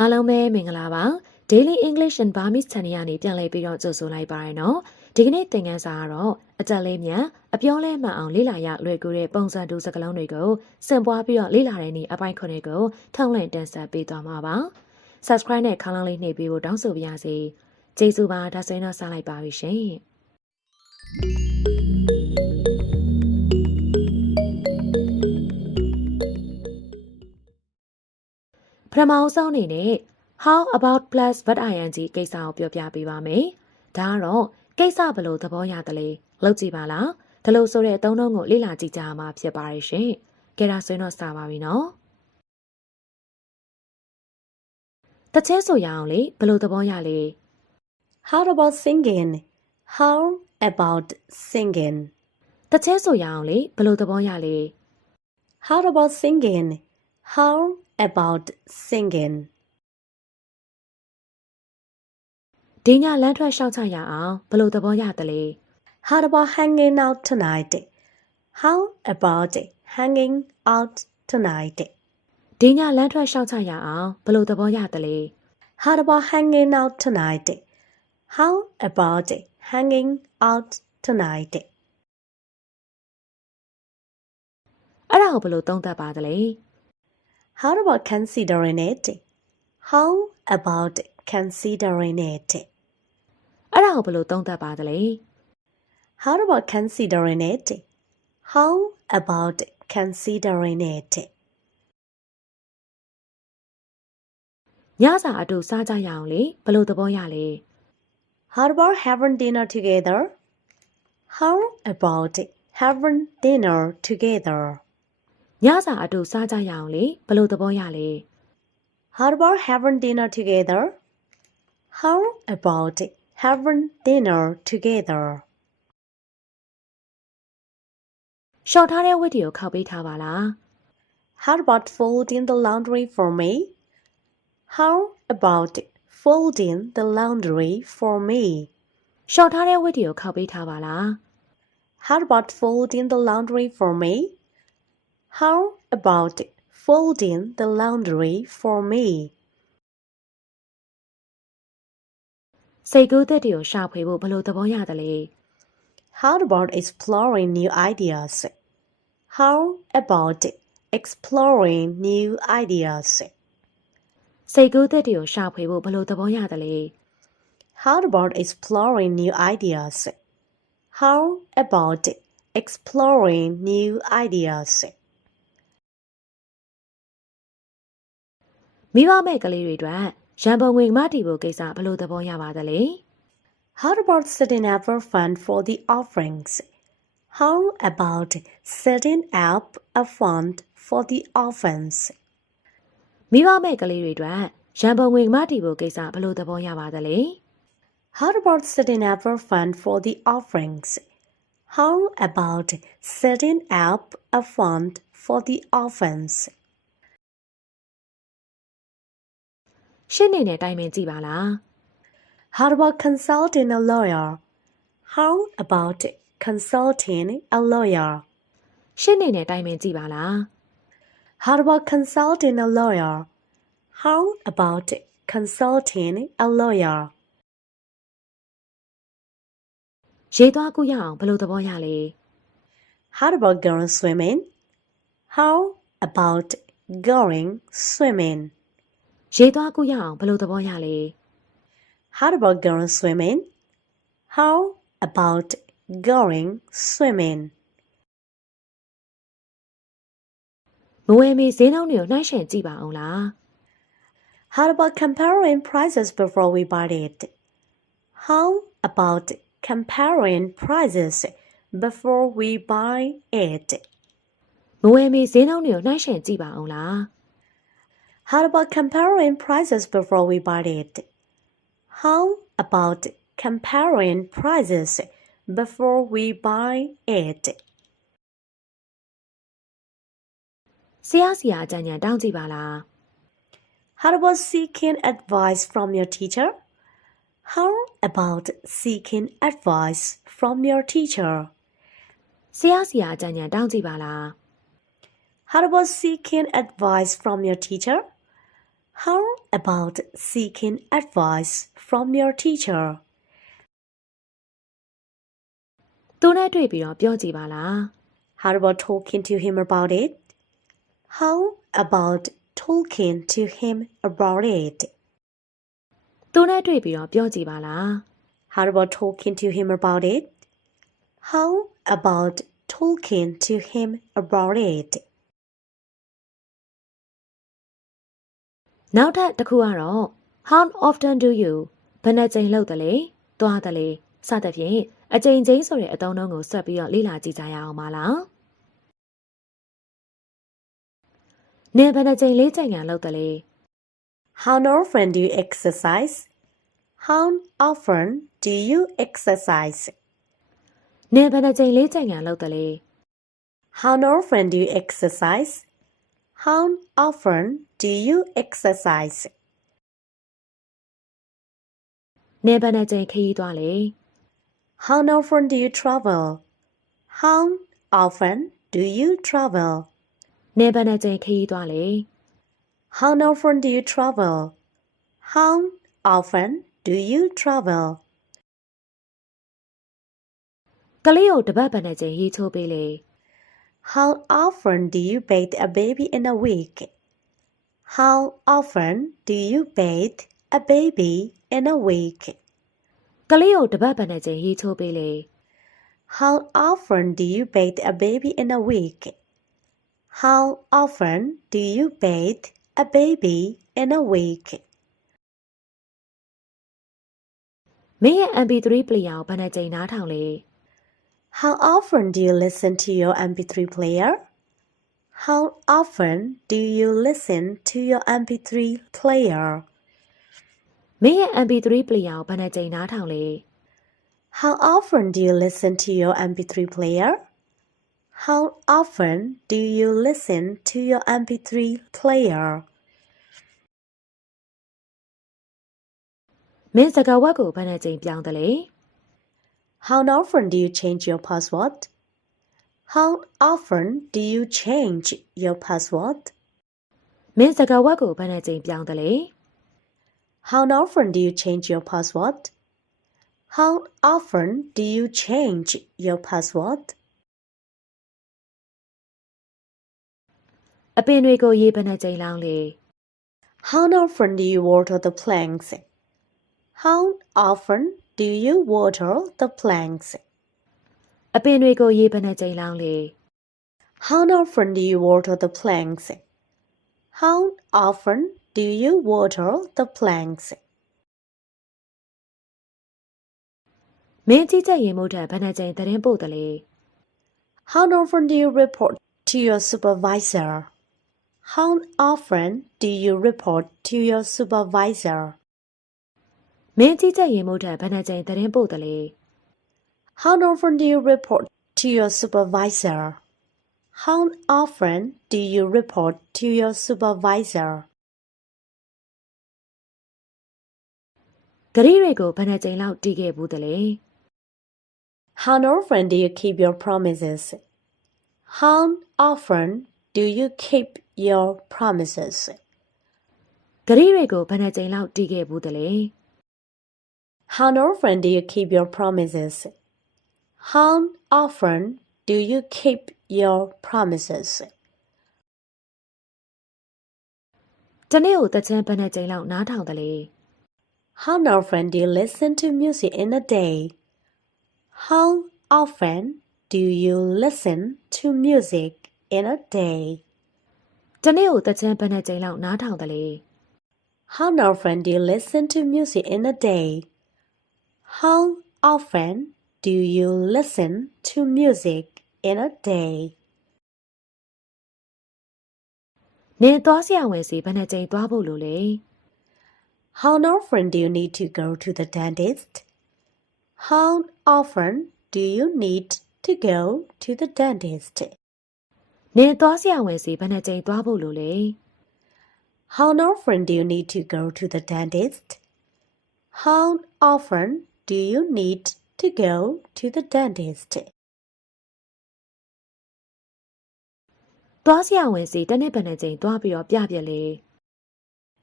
အားလုံးပဲမင်္ဂလာပါ Daily English and Burmese ချန်နယ်ကနေပြန်လည်ပြီးတော့ကြိုဆိုလိုက်ပါရနော်ဒီကနေ့သင်ခန်းစာကတော့အကြက်လေးမြန်အပြောလဲမှန်အောင်လေ့လာရလွယ်ကူတဲ့ပုံစံတူစကားလုံးတွေကိုစင်ပွားပြီးတော့လေ့လာတဲ့နေ့အပိုင်း9ကိုထုတ်လွှင့်တင်ဆက်ပေးသွားမှာပါ Subscribe နဲ့ခေါင်းလောင်းလေးနှိပ်ပေးဖို့တောင်းဆိုပါရစေကျေးဇူးပါဒါဆိုရင်တော့စလိုက်ပါပြီရှင်ပထမဆုံးအနေနဲ့ How about plus what ing ကိစ္စကိုပြောပြပေးပါမယ်။ဒါကတော့ကိစ္စဘယ်လိုသဘောရတယ်လဲလုပ်ကြည့်ပါလား။ဒါလို့ဆိုတဲ့အသုံးအနှုန်းကိုလေ့လာကြည့်ကြမှာဖြစ်ပါရဲ့ရှင်။ကဲဒါဆိုရင်တော့စပါပြီနော်။တချင်းဆိုရအောင်လေဘယ်လိုသဘောရလဲ How about singing? How about singing? တချင်းဆိုရအောင်လေဘယ်လိုသဘောရလဲ How about singing? How about singing? ဒီညလမ်းထွက်ရှောက်ချရအောင်ဘယ်လိုသဘောရတယ်လဲ How about hanging out tonight? How about hanging out tonight? ဒီညလမ်းထွက်ရှောက်ချရအောင်ဘယ်လိုသဘောရတယ်လဲ How about hanging out tonight? How about hanging out tonight? အဲ့ဒါကိုဘယ်လိုသုံးသပ်ပါသလဲ How about considering it? How about considering it? အဲ့ဒါကိုဘယ်လိုသုံးသပ်ပါသလဲ How about considering it? How about considering it? ညစာအတူစားကြရအောင်လေဘယ်လိုသဘောရလဲ How about having dinner together? How about having dinner together? ညစာအတူစားကြရအောင်လေဘယ်လိုသဘောရလဲ How about having dinner together? How about having dinner together? ရှော့ထားတဲ့ဝတ်တွေကိုခောက်ပေးထားပါလား How about folding the laundry for me? How about folding the laundry for me? ရှော့ထားတဲ့ဝတ်တွေကိုခောက်ပေးထားပါလား How about folding the laundry for me? How about folding the laundry for me? စိတ်ကူးသစ်တွေကိုရှာဖွေဖို့ဘယ်လိုသဘောရတယ်လဲ How about exploring new ideas? How about exploring new ideas? စိတ်ကူးသစ်တွေကိုရှာဖွေဖို့ဘယ်လိုသဘောရတယ်လဲ How about exploring new ideas? How about exploring new ideas? မိဘမဲ့ကလေးတွေအတွက်ရန်ပုံငွေမတည်ဖို့ကိစ္စဘယ်လိုသဘောရပါသလဲ How about setting up a fund for the offerings? How about setting up a fund for the orphans? မိဘမဲ့ကလေးတွေအတွက်ရန်ပုံငွေမတည်ဖို့ကိစ္စဘယ်လိုသဘောရပါသလဲ How about setting up a fund for the offerings? How about setting up a fund for the orphans? ရှင်းနေနဲ့တိုင်ပင်ကြည့်ပါလား How about consulting a lawyer? How about consulting a lawyer? ရှင်းနေနဲ့တိုင်ပင်ကြည့်ပါလား How about consulting a lawyer? How about consulting a lawyer? ရေသွားကူးရအောင်ဘယ်လိုသဘောရလဲ How about going swimming? How about going swimming? ရေသွားကူးရအောင်ဘယ်လိုသဘောရလဲ How about going swimming? How about going swimming? မဝယ်မီဈေးနှုန်းတွေကိုနှိုင်းယှဉ်ကြည့်ပါအောင်လား How about comparing prices before we buy it? How about comparing prices before we buy it? မဝယ်မီဈေးနှုန်းတွေကိုနှိုင်းယှဉ်ကြည့်ပါအောင်လား How about comparing prices before we buy it? How about comparing prices before we buy it? ဆရာအကြံဉာဏ်တောင်းကြည့်ပါလား How about seeking advice from your teacher? How about seeking advice from your teacher? ဆရာအကြံဉာဏ်တောင်းကြည့်ပါလား How about seeking advice from your teacher? How about seeking advice from your teacher? သူနဲ့တွေ့ပြီးတော့ပြောကြည့်ပါလား How about talking to him about it? How about talking to him about it? သူနဲ့တွေ့ပြီးတော့ပြောကြည့်ပါလား How about talking to him about it? How about talking to him about it? နောက်ထပ်တစ်ခုကတော့ How often do you ဘယ်နှကြိမ်လုပ်တယ်လဲသွားတယ်လေစသဖြင့်အကြိမ်ကြိမ်ဆိုတဲ့အသုံးအနှုန်းကိုဆက်ပြီးတော့လေ့လာကြည့်ကြရအောင်ပါလားနင်ဘယ်နှကြိမ်လေးကြိမ်ကန်လုပ်တယ်လေ How often do you exercise? How often do you exercise? နင်ဘယ်နှကြိမ်လေးကြိမ်ကန်လုပ်တယ်လေ How often do you exercise? How often do you exercise? နင်ဘယ်နှကြိမ်ခရီးသွားလေ How often do you travel? How often do you travel? နင်ဘယ်နှကြိမ်ခရီးသွားလေ How often do you travel? How often do you travel? ကလေးကိုတပတ်ဘယ်နှကြိမ်ရေးချိုးပေးလေ How often do you bathe a baby in a week? How often do you bathe a baby in a week? ကလေးကိုတပတ်ဘယ်နှကြိမ်ရေးချိုးပေးလေ How often do you bathe a baby in a week? How often do you bathe a baby in a week? မင်းရဲ့ MP3 player ကိုဘယ်နှကြိမ်နားထောင်လေ How often do you listen to your MP3 player? How often do you listen to your MP3 player? မင်းရဲ့ MP3 player ကိုဘယ်နှကြိမ်နားထောင်လေ How often do you listen to your MP3 player? How often do you listen to your MP3 player? မင်းစကားဝတ်ကိုဘယ်နှကြိမ်ပြောင်းတယ်လေ How often do you change your password? How often do you change your password? မင်းစကားဝတ်ကိုဘယ်နှကြိမ်ပြောင်းတယ်လေ How often do you change your password? How often do you change your password? အပင်တွေကိုရေဘယ်နှကြိမ်လောင်းလေ How often do you water the plants? How often do you water the plants? အပင်တွေကိုရေဘယ်နှကြိမ်လောင်းလေ How often do you water the plants? How often do you water the plants? မင်းကြီးကြပ်ရင်မို့ထဘယ်နှကြိမ်သတင်းပို့တယ်လေ How often do you report to your supervisor? How often do you report to your supervisor? မင်းကြီးကြပ်ရင်မို့ထဘယ်နှကြိမ်သတင်းပို့တယ်လေ How often do you report to your supervisor? How often do you report to your supervisor? ဂရီတွေကိုဘယ်နှကြိမ်လောက်တီးခဲ့ဘူးတယ်လေ How often do you keep your promises? How often do you keep your promises? ဂရီတွေကိုဘယ်နှကြိမ်လောက်တီးခဲ့ဘူးတယ်လေ How often do you keep your promises? How often do you keep your promises? တနေ့ကိုတစ်ချမ်းဘယ်နှကြိမ်လောက်နားထောင်တယ်လေ How often do you listen to music in a day? How often do you listen to music in a day? တနေ့ကိုတစ်ချမ်းဘယ်နှကြိမ်လောက်နားထောင်တယ်လေ How often do you listen to music in a day? How often do you listen to music in a day? နင်သွားဆရာဝန်စီဘယ်နှကြိမ်သွားဖို့လိုလေ How often do you need to go to the dentist? How often do you need to go to the dentist? နင်သွားဆရာဝန်စီဘယ်နှကြိမ်သွားဖို့လိုလေ How often do you need to go to the dentist? How often do you need to go to the dentist? သွားဆရာဝန်စီတစ်နေ့ဘယ်နှကြိမ်သွားပြီးတော့ပြပြလေ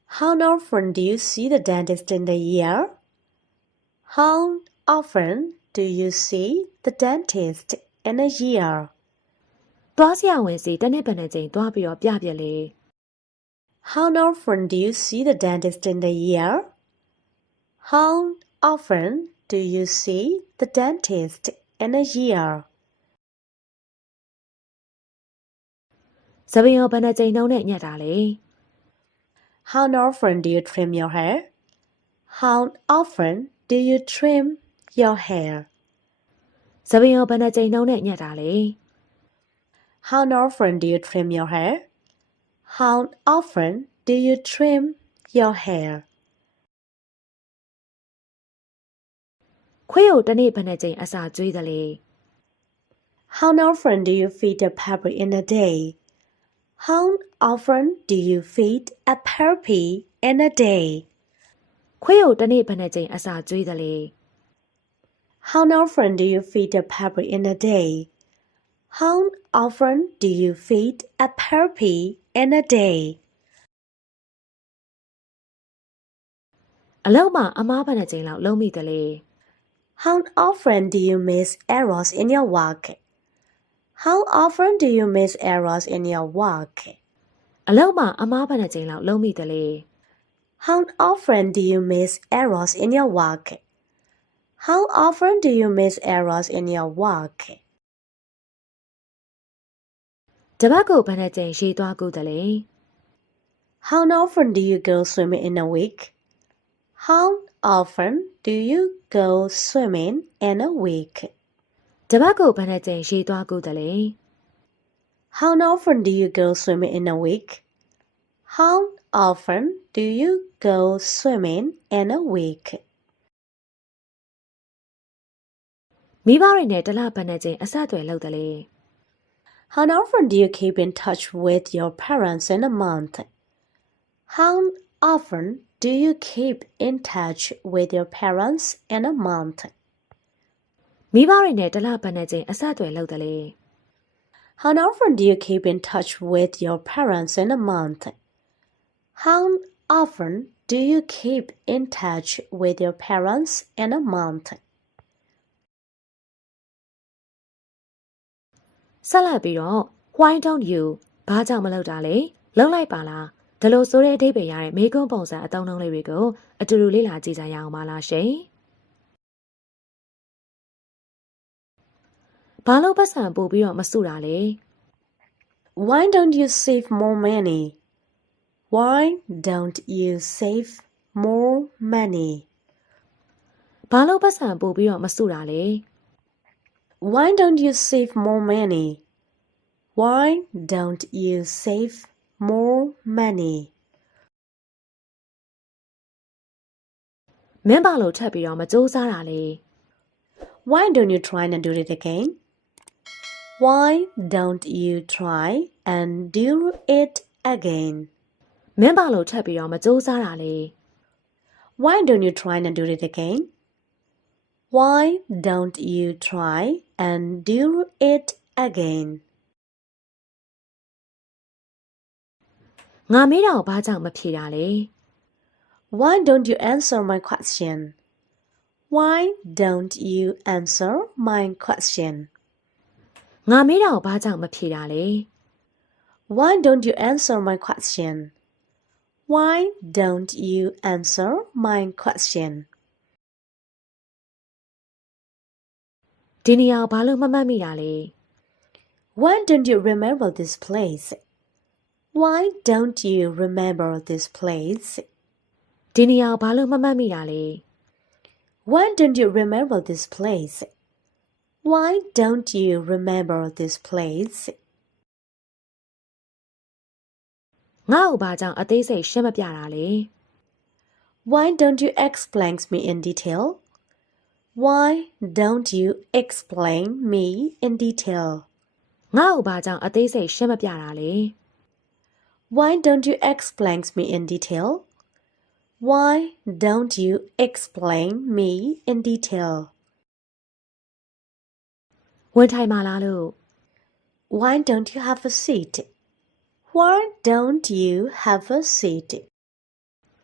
How often do you see the dentist in the year? How often do you see the dentist in a year? သွားဆရာဝန်စီတစ်နှစ်ဘယ်နှစ်ကြိမ်သွားပြီးတော့ပြပြလေ How often do you see the dentist in the year? How often do you see the dentist in a year? စပင်ရောဘယ်နှစ်ကြိမ်နှုန်းနဲ့ညက်တာလဲ How often do you trim your hair? How often do you trim your hair? စပင်ရောဘယ်နှစ်ကြိမ်နှုန်းနဲ့ညက်တာလဲ How often do you trim your hair? How often do you trim your hair? ခွေးကိုတစ်နေ့ဘယ်နှစ်ကြိမ်အစာကျွေးတယ်လဲ How often do you feed a puppy in a day? How often do you feed a puppy in a day? ခွေးကိုတစ်နေ့ဘယ်နှစ်ကြိမ်အစာကျွေးတယ်လဲ How often do you feed a puppy in a day? How often do you feed a puppy in a day? အလုံးမှာအမားဘယ်နှစ်ကြိမ်လောက်လုံးမိတယ်လဲ How often do you miss errors in your work? How often do you miss errors in your work? အလုံးမှာအမားဘယ်နှစ်ကြိမ်လောက်လုံးမိတယ်လဲ How often do you miss errors in your work? How often do you miss errors in your work? တပတ်ကိုဘယ်နှစ်ကြိမ်ရေသွားကူတယ်လဲ How often do you go swimming in a week? How often do you go swimming in a week? တပတ်ကိုဘယ်နှစ်ကြိမ်ရေသွားကူတယ်လဲ How often do you go swimming in a week? How often do you go swimming in a week? မိဘတွေနဲ့တစ်လဘယ်နှစ်ကြိမ်အဆက်အသွယ်လုပ်တယ်လဲ How often do you keep in touch with your parents in a month? How often do you keep in touch with your parents in a month? မိဘတွေနဲ့တစ်လဘယ်နှစ်ကြိမ်အဆက်အသွယ်လုပ်တယ်လဲ How often do you keep in touch with your parents in a month? How often do you keep in touch with your parents in a month? ဆက်လက်ပြီးတော့ why don't you ဘာကြောင့်မလုပ်တာလဲလုပ်လိုက်ပါလားဒီလိုဆိုတဲ့အဓိပ္ပာယ်ရတဲ့မေးခွန်းပုံစံအသုံးအနှုန်းလေးတွေကိုအတူတူလေ့လာကြည့်ကြရအောင်ပါလားရှင်ဘာလို့ပတ်စံပို့ပြီးတော့မစုတာလဲ Why don't you save more money? Why don't you save more money? ဘာလို့ပတ်စံပို့ပြီးတော့မစုတာလဲ Why don't you save more money? Why don't you save more money? မင်းဘာလို့ထပ်ပြီးတော့မစူးစမ်းတာလဲ Why don't you try and do it again? Why don't you try and do it again? မင်းဘာလို့ထပ်ပြီးတော့မစူးစမ်းတာလဲ Why don't you try and do it again? Why don't you try and do it again? ငါမေးတာကိုဘာကြောင့်မဖြေတာလဲ Why don't you answer my question? Why don't you answer my question? ငါမေးတာကိုဘာကြောင့်မဖြေတာလဲ Why don't you answer my question? Why don't you answer my question? ဒီနေရာကိုဘာလို့မမှတ်မိတာလဲ Why don't you remember this place? Why don't you remember this place? ဒီနေရာကိုဘာလို့မမှတ်မိတာလဲ Why don't you remember this place? Why don't you remember this place? ငါ့ကိုဘာကြောင့်အသေးစိတ်ရှင်းမပြတာလဲ Why don't you explain me in detail? Why don't you explain me in detail? ငါ့ကိုဘာကြောင့်အသေးစိတ်ရှင်းမပြတာလဲ Why don't you explain me in detail? Why don't you explain me in detail? ဝင်ထိုင်ပါလားလို့ Why don't you have a seat? Why don't you have a seat?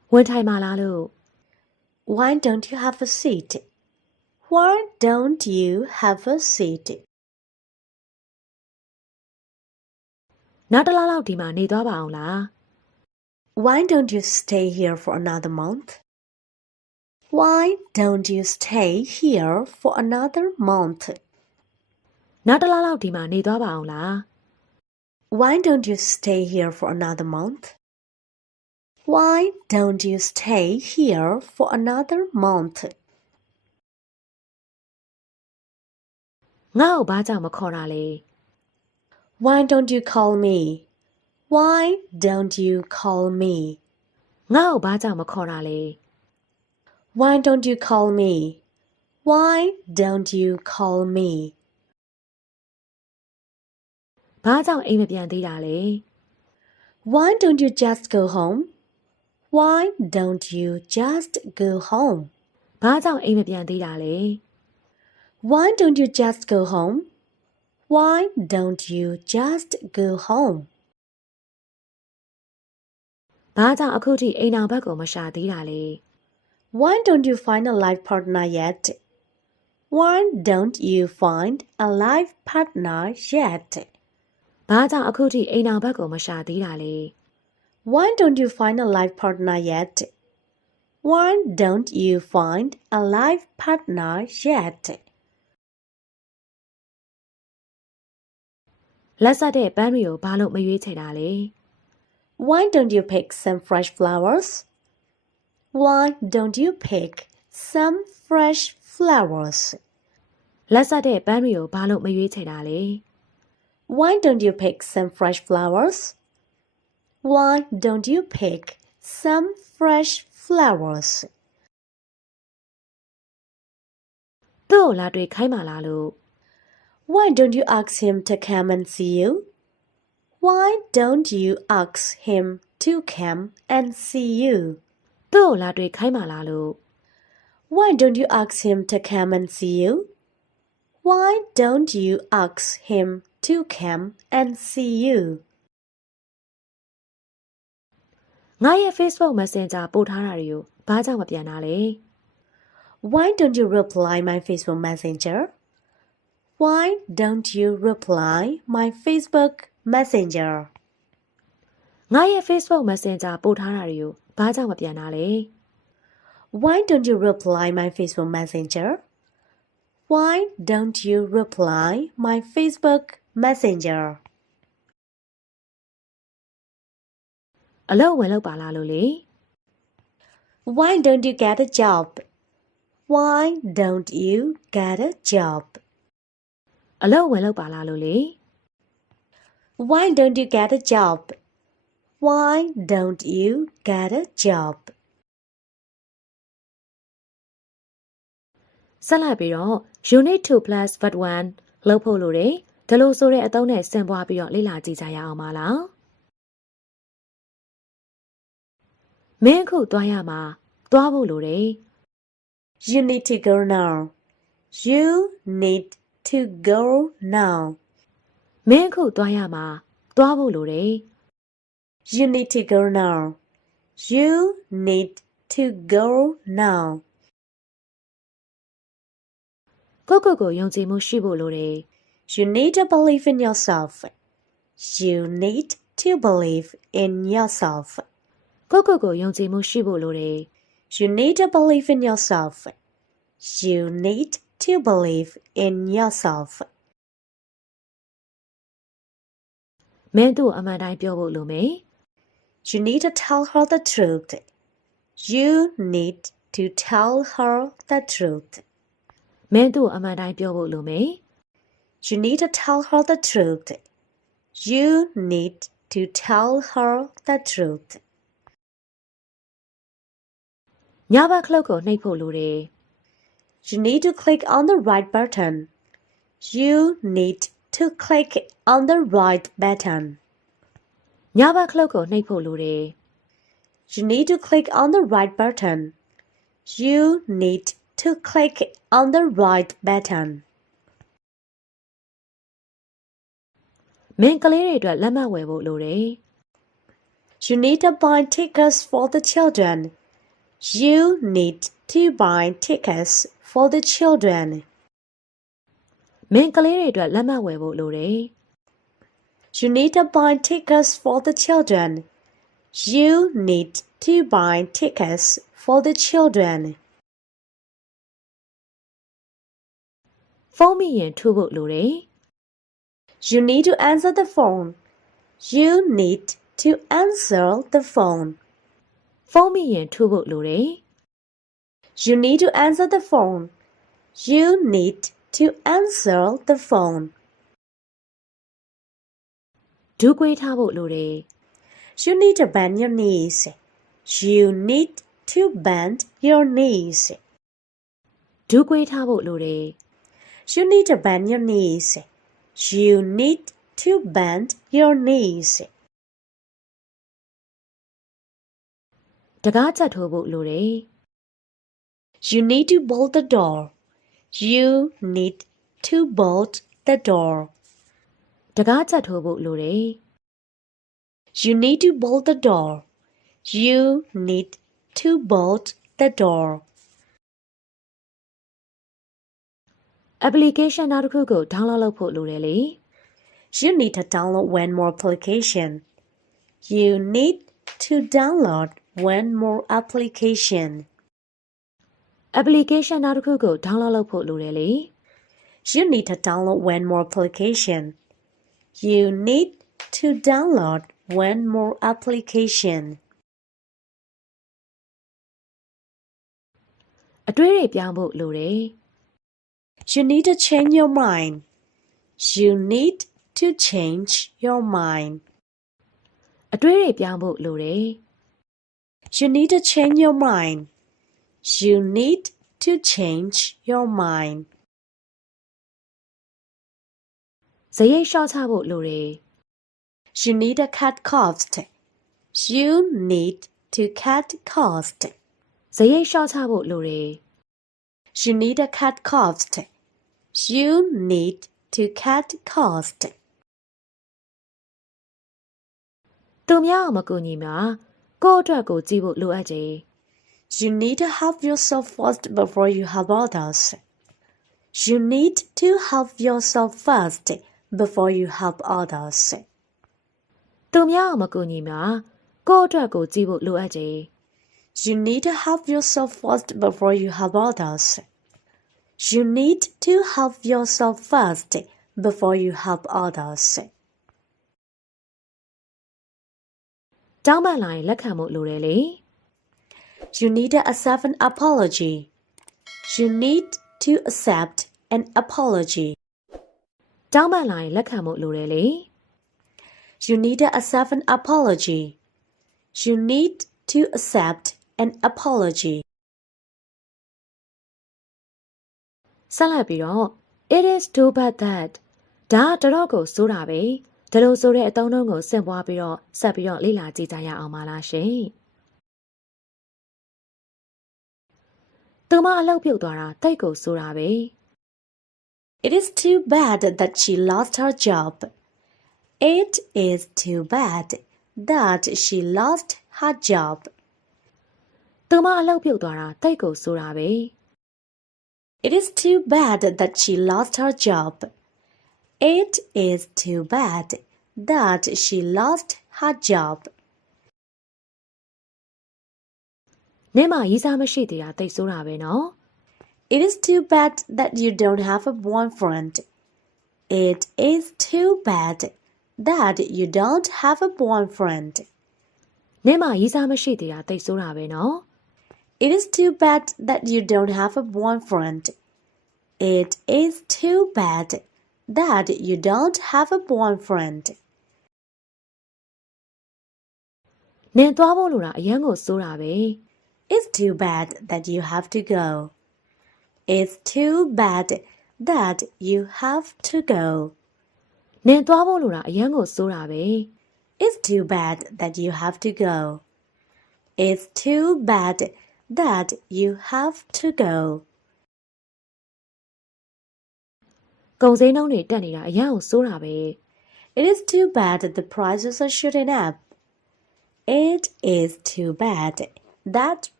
ဝန်ထိုင်ပါလားလို့ Why don't you have a seat? Why don't you have a seat? နောက်တစ်လလောက်ဒီမှာနေသွားပါအောင်လား Why don't you stay here for another month? Why don't you stay here for another month? နောက်တစ်လလောက်ဒီမှာနေသွားပါအောင်လား Why don't you stay here for another month? Why don't you stay here for another month? ငါ့ကိုဘာကြောင့်မခေါ်တာလဲ Why don't you call me? Why don't you call me? ငါ့ကိုဘာကြောင့်မခေါ်တာလဲ Why don't you call me? Why don't you call me? ဘာကြောင့်အိမ်မပြန်သေးတာလဲ Why don't you just go home? Why don't you just go home? ဘာကြောင့်အိမ်မပြန်သေးတာလဲ Why don't you just go home? Why don't you just go home? ဘာကြောင့်အခုထိအိမ်အောင်ဘက်ကိုမရှာသေးတာလဲ Why don't you find a life partner yet? Why don't you find a life partner yet? ဘာကြောင့်အခုထိအိမ်အောင်ဘက်ကိုမရှာသေးတာလဲ Why don't you find a life partner yet? Why don't you find a life partner yet? လက်ဆက်တဲ့ပန်းတွေကိုဘာလို့မရွေးချယ်တာလဲ Why don't you pick some fresh flowers? Why don't you pick some fresh flowers? လက်ဆက်တဲ့ပန်းတွေကိုဘာလို့မရွေးချယ်တာလဲ Why don't you pick some fresh flowers? Why don't you pick some fresh flowers? သူ့ကိုလာတွေ့ခိုင်းပါလားလို့ Why don't you ask him to come and see you? Why don't you ask him to come and see you? သူ့ကိုလာတွေ့ခိုင်းပါလားလို့ Why don't you ask him to come and see you? Why don't you ask him to come and see you? ငါရဲ့ Facebook Messenger ပို့ထားတာတွေကိုဘာကြောင့်မပြန်တာလဲ Why don't you reply my Facebook Messenger? Why don't you reply my Facebook Messenger? ငါရဲ့ Facebook Messenger ပို့ထားတာတွေကိုဘာကြောင့်မပြန်တာလဲ Why don't you reply my Facebook Messenger? Why don't you reply my Facebook Messenger? အလုပ်ဝင်လုပ်ပါလားလို့လေ Why don't you get a job? Why don't you get a job? အလုပ်ဝင်လုပ်ပါလားလို့လေ Why don't you get a job? Why don't you get a job? ဆက်လိုက်ပြီးတော့ Unit 2 plus Part 1 လုပ်ဖို့လိုတယ်ဒါလို့ဆိုတဲ့အသုံးနဲ့ဆင်ပွားပြီးတော့လေ့လာကြည့်ကြရအောင်ပါလားမင်းအခုသွားရမှာသွားဖို့လိုတယ် You need to go now. You need to go now. မင်းအခုသွားရမှာသွားဖို့လိုတယ် You need to go now. You need to go now. ကိုယုံကြည်မှုရှိဖို့လိုတယ် You need to believe in yourself. You need to believe in yourself. ကိုယုံကြည်မှုရှိဖို့လိုတယ် You need to believe in yourself. You need to believe in yourself. မင်းတို့အမှန်တိုင်းပြောဖို့လိုမယ် You need to tell her the truth. You need to tell her the truth. မင်းတို့အမှန်တိုင်းပြောဖို့လိုမယ် You need to tell her the truth. You need to tell her the truth. ညဘက်ခလုတ်ကိုနှိပ်ဖို့လိုတယ် You need to click on the right button. You need to click on the right button. ညဘက်ခလုတ်ကိုနှိပ်ဖို့လိုတယ် You need to click on the right button. You need to click on the right button. မင်းကလေးတွေအတွက်လက်မှတ်ဝယ်ဖို့လိုတယ် You need to buy tickets for the children. You need to buy tickets for the children. မင်းကလေးတွေအတွက်လက်မှတ်ဝယ်ဖို့လိုတယ် You need to buy tickets for the children. You need to buy tickets for the children. ဖုန်းမိရင်ထိုးဖို့လိုတယ် You need to answer the phone. You need to answer the phone. ဖုန်းမိရင်ထိုးဖို့လိုတယ် You need to answer the phone. You need to answer the phone. ဒူးကွေးထားဖို့လိုတယ် You need to bend your knees. You need to bend your knees. ဒူးကွေးထားဖို့လိုတယ် You need to bend your knees. You need to bend your knees. တကားချက်ထိုးဖို့လိုတယ် You need to bolt the door. You need to bolt the door. တကားချက်ထိုးဖို့လိုတယ် You need to bolt the door. You need to bolt the door. application နောက်တစ်ခုကို download လုပ်ဖို့လိုတယ်လေ You need to download one more application. You need to download one more application. application နောက်တစ်ခုကို download လုပ်ဖို့လိုတယ်လေ You need to download one more application. You need to download one more application. အတွေးတွေပြောင်းဖို့လိုတယ် You need to change your mind. You need to change your mind. အတွေးတွေပြောင်းဖို့လိုတယ် You need to change your mind. You need to change your mind. ဇရိတ်လျှော့ချဖို့လိုတယ် You need to cut cost. You need to cut cost. ဇရိတ်လျှော့ချဖို့လိုတယ် You need to cut cost. You need to cut cost. သူများအောင်မကူညီမှာကိုယ့်အတွက်ကိုကြည့်ဖို့လိုအပ်တယ် You need to help yourself first before you help others. You need to help yourself first before you help others. သူများအောင်မကူညီမှာကိုယ့်အတွက်ကိုကြည့်ဖို့လိုအပ်တယ် You need to help yourself first before you help others. You need to help yourself first before you help others. တောင်းပန်လာရင်လက်ခံဖို့လိုတယ်လေ You need to accept an apology. You need to accept an apology. တောင်းပန်လာရင်လက်ခံဖို့လိုတယ်လေ You need to accept an apology. You need to accept an apology. ဆက်လက်ပြီးတော့ It is too bad that ဒါကတော်တော်ကိုစိုးတာပဲဒါလို့ဆိုတဲ့အသုံးအနှုန်းကိုဆင့်ပွားပြီးတော့ဆက်ပြီးတော့လေ့လာကြည့်ကြရအောင်ပါလားရှင်သူမအလုပ်ပြုတ်သွားတာတိတ်ကိုစိုးတာပဲ It is too bad that she lost her job. It is too bad that she lost her job. သူမအလုပ်ပြုတ်သွားတာတိတ်ကိုစိုးတာပဲ It is too bad that she lost her job. It is too bad that she lost her job. နင့်မရီးစားမရှိသေးတာတိတ်ဆိုးတာပဲနော် It is too bad that you don't have a boyfriend. It is too bad that you don't have a boyfriend. နင့်မရီးစားမရှိသေးတာတိတ်ဆိုးတာပဲနော် It is too bad that you don't have a boyfriend. It is too bad that you don't have a boyfriend. နင်သွားဖို့လိုတာအရန်ကိုစိုးတာပဲ It's too bad that you have to go. It's too bad that you have to go. နင်သွားဖို့လိုတာအရန်ကိုစိုးတာပဲ It's too bad that you have to go. It's too bad that you have to go. ကုန်စည်နှုန်းတွေတက်နေတာအရန်ကိုစိုးတာပဲ It is too bad that the prices are shooting up. It is too bad that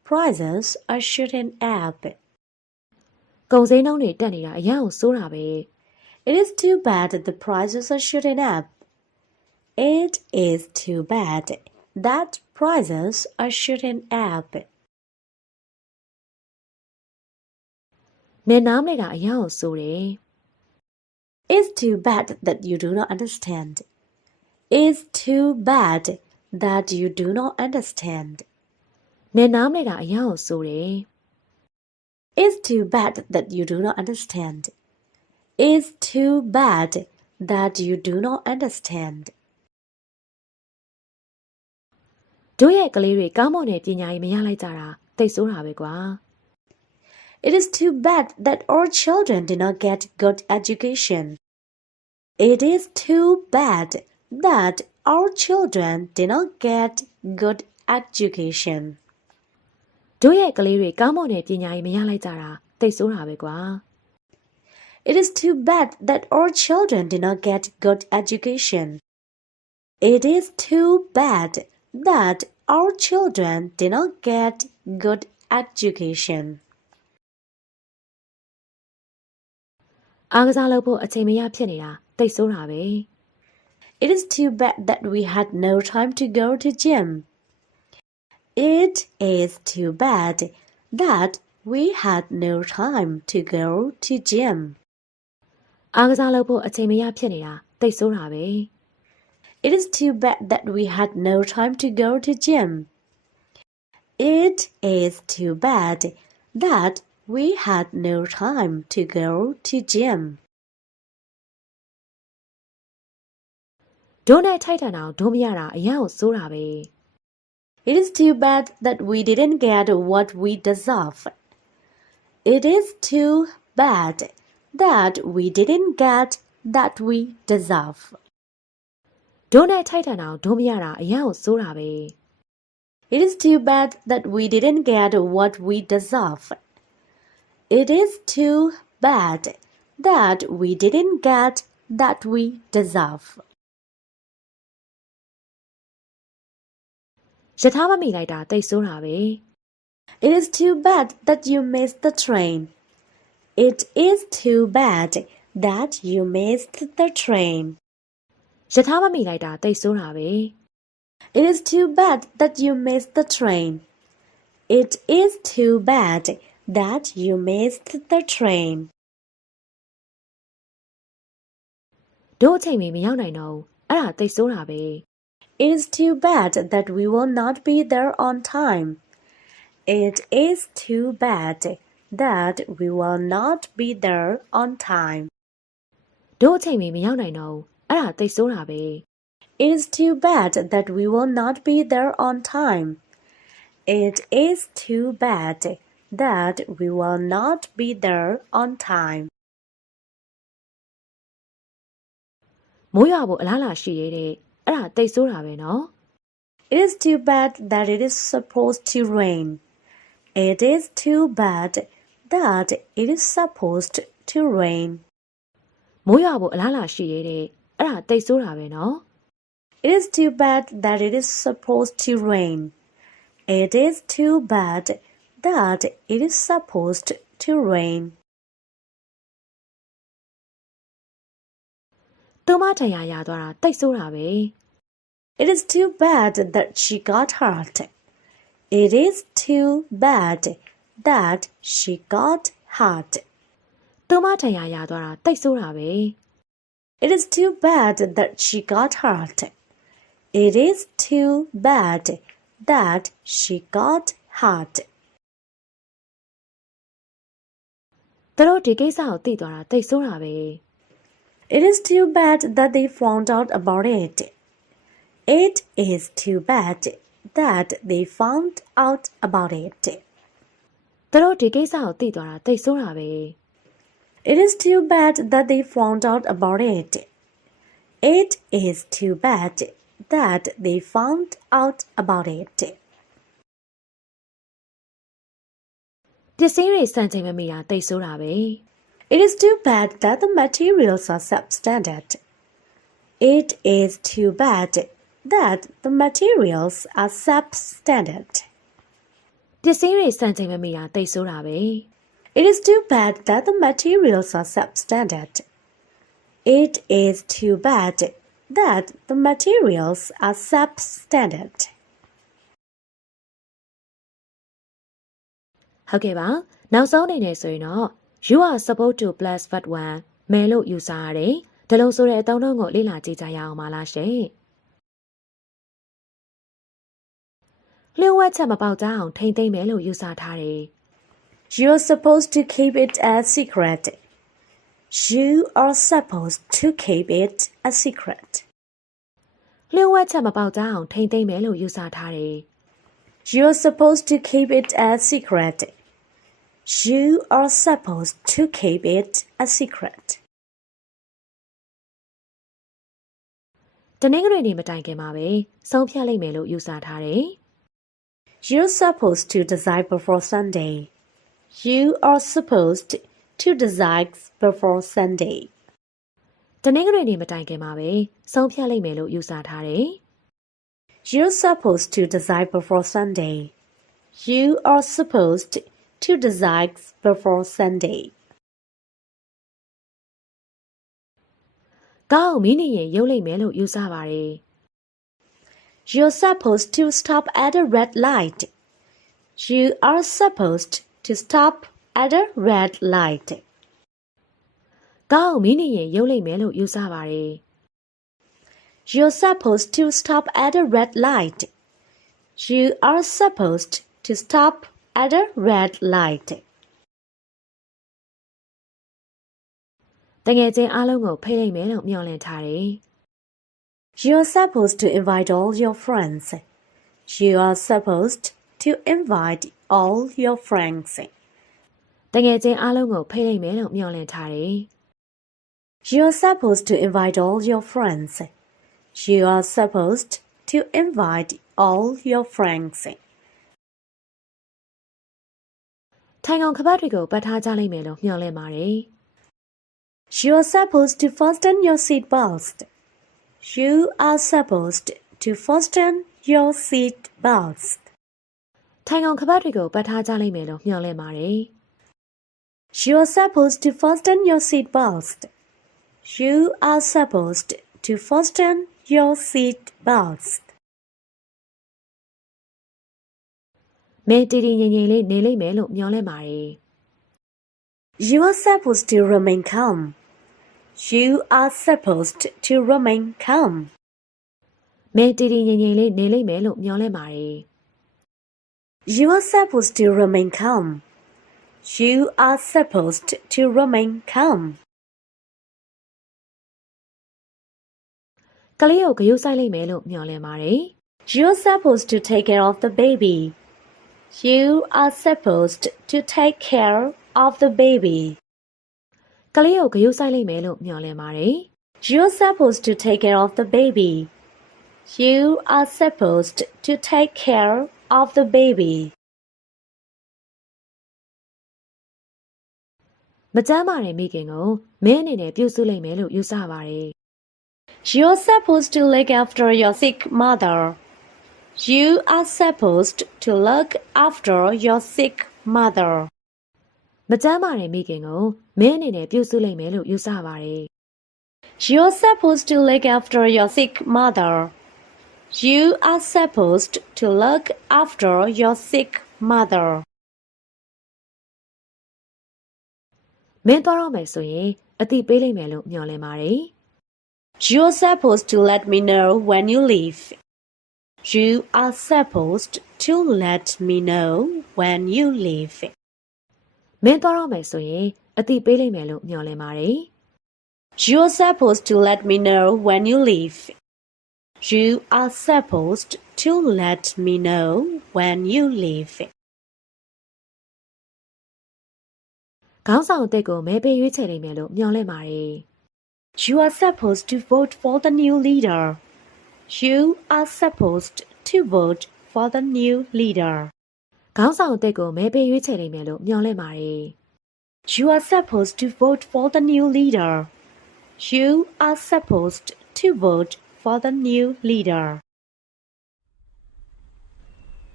prices are shooting up. ကုန်စည်နှုန်းတွေတက်နေတာအရန်ကိုဆိုးတာပဲ It is too bad that the prices are shooting up. It is too bad that prices are shooting up. နင်နားမလဲတာအရန်ကိုဆိုးတယ် It's too bad that you do not understand. It's too bad that you do not understand. နင်နားမလဲတာအရန်ကိုဆိုးတယ် It's too bad that you do not understand. It's too bad that you do not understand. တို့ရဲ့ကလေးတွေကောင်းမွန်တဲ့ပညာရေးမရလိုက်ကြတာသိဆိုးတာပဲကွာ It is too bad that our children did not get good education. It is too bad that our children did not get good education. တို့ရဲ့ကလေးတွေကောင်းမွန်တဲ့ပညာရေးမရလိုက်ကြတာသိဆိုးတာပဲကွာ It is too bad that our children did not get good education. It is too bad that our children did not get good education. အားကစားလုပ်ဖို့အချိန်မရဖြစ်နေတာသိဆိုးတာပဲ It is too bad that we had no time to go to gym. It is too bad that we had no time to go to gym. အားကစားလုပ်ဖို့အချိန်မရဖြစ်နေတာသိဆိုးတာပဲ It is too bad that we had no time to go to gym. It is too bad that we had no time to go to gym. ဒိုးနဲ့ထိုက်တန်အောင်ဒိုးမရတာအရန်ကိုဆိုးတာပဲ It is too bad that we didn't get what we deserve. It is too bad that we didn't get that we deserve. ဒိုးနဲ့ထိုက်တန်အောင်ဒိုးမရတာအရန်ကိုဆိုးတာပဲ It is too bad that we didn't get what we deserve. It is too bad that we didn't get that we deserve. ရထားမမိလိုက်တာသိဆိုးတာပဲ It is too bad that you missed the train. It is too bad that you missed the train. ရထားမမိလိုက်တာသိဆိုးတာပဲ It is too bad that you missed the train. It is too bad that you missed the train. ဒိုးအချိန်မီမရောက်နိုင်တော့ဘူးအဲ့ဒါသိဆိုးတာပဲ It is too bad that we will not be there on time. It is too bad that we will not be there on time. ဒိုးအချိန်မီမရောက်နိုင်တော့ဘူးအဲ့ဒါသိဆိုးတာပဲ It is too bad that we will not be there on time. It is too bad that we will not be there on time. မိုးရွာဖို့အလားအလာရှိရဲ့တဲ့အဲ့ဒါသိဆိုးတာပဲနော် It is too bad that it is supposed to rain. It is too bad that it is supposed to rain. မိုးရွာဖို့အလားအလာရှိရဲ့တဲ့အဲ့ဒါသိဆိုးတာပဲနော် It is too bad that it is supposed to rain. It is too bad that it is supposed to rain. သူမထံရရသွားတာသိဆိုးတာပဲ It is too bad that she got hurt. It is too bad that she got hurt. သူမထံရရသွားတာသိဆိုးတာပဲ It is too bad that she got hurt. It is too bad that she got hurt. သူတို့ဒီကိစ္စကိုသိသွားတာသိဆိုးတာပဲ It is too bad that they found out about it. It is too bad that they found out about it. သူတို့ဒီကိစ္စကိုသိသွားတာသိဆိုးတာပဲ It is too bad that they found out about it. It is too bad that they found out about it. ပစ္စည်းတွေစံချိန်မမီတာသိဆိုးတာပဲ It is too bad that the materials are substandard. It is too bad that the materials are substandard. ပစ္စည်းတွေစံချိန်မမီတာတိတ်ဆိုးတာပဲ It is too bad that the materials are substandard. It is too bad that the materials are substandard. ဟုတ်ကဲ့ပါနောက်ဆုံးအနေနဲ့ဆိုရင်တော့ you are supposed to plus but one မယ်လို့ယူဆရတယ်ဒီလိုဆိုတဲ့အသုံးအနှုန်းကိုလေ့လာကြည့်ကြရအောင်ပါလားရှင်လျှို့ဝှက်ချက်မပေါက်ကြအောင်ထိမ့်သိမ့်မယ်လို့ယူဆထားတယ် You're supposed to keep it a secret. You are supposed to keep it a secret. လျှို့ဝှက်ချက်မပေါက်ကြအောင်ထိမ့်သိမ့်မယ်လို့ယူဆထားတယ် You're supposed to keep it a secret. You are supposed to keep it a secret. တနင်္ဂနွေနေ့မတိုင်ခင်မှာပဲဆုံးဖြတ်လိုက်မယ်လို့ယူဆထားတယ် You're supposed to decide before Sunday. You are supposed to decide before Sunday. တနင်္ဂနွေနေ့မတိုင်ခင်မှာပဲဆုံးဖြတ်လိုက်မယ်လို့ယူဆထားတယ် You're supposed to decide before Sunday. You are supposed to decide before Sunday. ကားကိုမီးနေရင်ရုပ်လိုက်မယ်လို့ယူဆပါတယ် You're supposed to stop at a red light. You are supposed to stop at a red light. ကားကိုမီးနေရင်ရုပ်လိုက်မယ်လို့ယူဆပါတယ် You're supposed to stop at a red light. You are supposed to stop at a red light. တကယ်ချင်းအားလုံးကိုဖိတ်လိုက်မယ်လို့မျှော်လင့်ထားတယ် You're supposed to invite all your friends. You are supposed to invite all your friends. တကယ်ချင်းအားလုံးကိုဖိတ်လိုက်မယ်လို့မျှော်လင့်ထားတယ် You're supposed to invite all your friends. You are supposed to invite all your friends. ထိုင်ကောင်ခပတ်တွေကိုပတ်ထားကြလိမ့်မယ်လို့မျှော်လင့်ပါတယ် You are supposed to fasten your seat belts. You are supposed to fasten your seat belts. ထိုင်ကောင်ခပတ်တွေကိုပတ်ထားကြလိမ့်မယ်လို့မျှော်လင့်ပါတယ် You are supposed to fasten your seat belts. You are supposed to fasten your seat belts. မင်းတည်တည်ငြိမ်ငြိမ်လေးနေလိမ့်မယ်လို့မျှော်လင့်ပါတယ် You are supposed to remain calm. You are supposed to remain calm. မင်းတည်တည်ငြိမ်ငြိမ်လေးနေလိမ့်မယ်လို့မျှော်လင့်ပါတယ် You are supposed to remain calm. You are supposed to remain calm. ကလေးကိုဂရုစိုက်လိမ့်မယ်လို့မျှော်လင့်ပါတယ် You are supposed to take care of the baby. You are supposed to take care of the baby. ကလေးကိုဂရုစိုက်လိမ့်မယ်လို့မျှော်လင့်ပါတယ် You are supposed to take care of the baby. You are supposed to take care of the baby. မကျန်းမာတဲ့မိခင်ကိုမင်းအနေနဲ့ပြုစုလိမ့်မယ်လို့ယူဆပါတယ် You are supposed to look after your sick mother. You are supposed to look after your sick mother. မကျန်းမာတဲ့မိခင်ကိုမင်းအနေနဲ့ပြုစုလိမ့်မယ်လို့ယူဆပါတယ် You are supposed to look after your sick mother. You are supposed to look after your sick mother. မင်းသွားတော့မယ်ဆိုရင်အတိပေးလိမ့်မယ်လို့မျှော်လင့်ပါတယ် You are supposed to let me know when you leave. You are supposed to let me know when you leave. မင်းသွားတော့မယ်ဆိုရင်အတိပေးလိမ့်မယ်လို့မျှော်လင့်ပါတယ် You are supposed to let me know when you leave. You are supposed to let me know when you leave. ခေါင်းဆောင်အသစ်ကိုမဲပေးရွေးချယ်လိမ့်မယ်လို့မျှော်လင့်ပါတယ် You are supposed to vote for the new leader. You are supposed to vote for the new leader. ခေါင်းဆောင်အသစ်ကိုမဲပေးရွေးချယ်လိမ့်မယ်လို့မျှော်လင့်ပါတယ် You are supposed to vote for the new leader. You are supposed to vote for the new leader. ဒ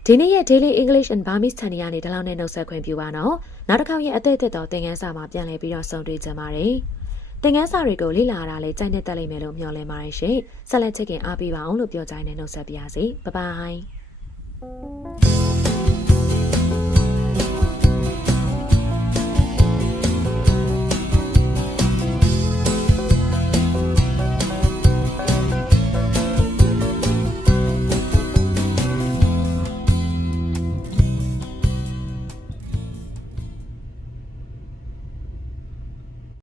ဒီနေ့ရဲ့ Daily English and Burmese ချန်နယ်ကနေဒီလောက်နဲ့နှုတ်ဆက်ခွင့်ပြုပါနော်နောက်တစ်ခေါက်ရဲ့အသက်အသက်တော်သင်ခန်းစာမှာပြန်လည်ပြီးတော့ဆုံတွေ့ကြပါမယ်သင်ခန်းစာတွေကိုလေ့လာရတာလေးကြိုက်နေတတ်လိမ့်မယ်လို့မျှော်လင့်ပါတယ်ရှင်ဆက်လက်ချစ်ခင်အားပေးပါအောင်လို့ပြောကြတဲ့နှုတ်ဆက်ပါရစေဘိုင်ဘိုင်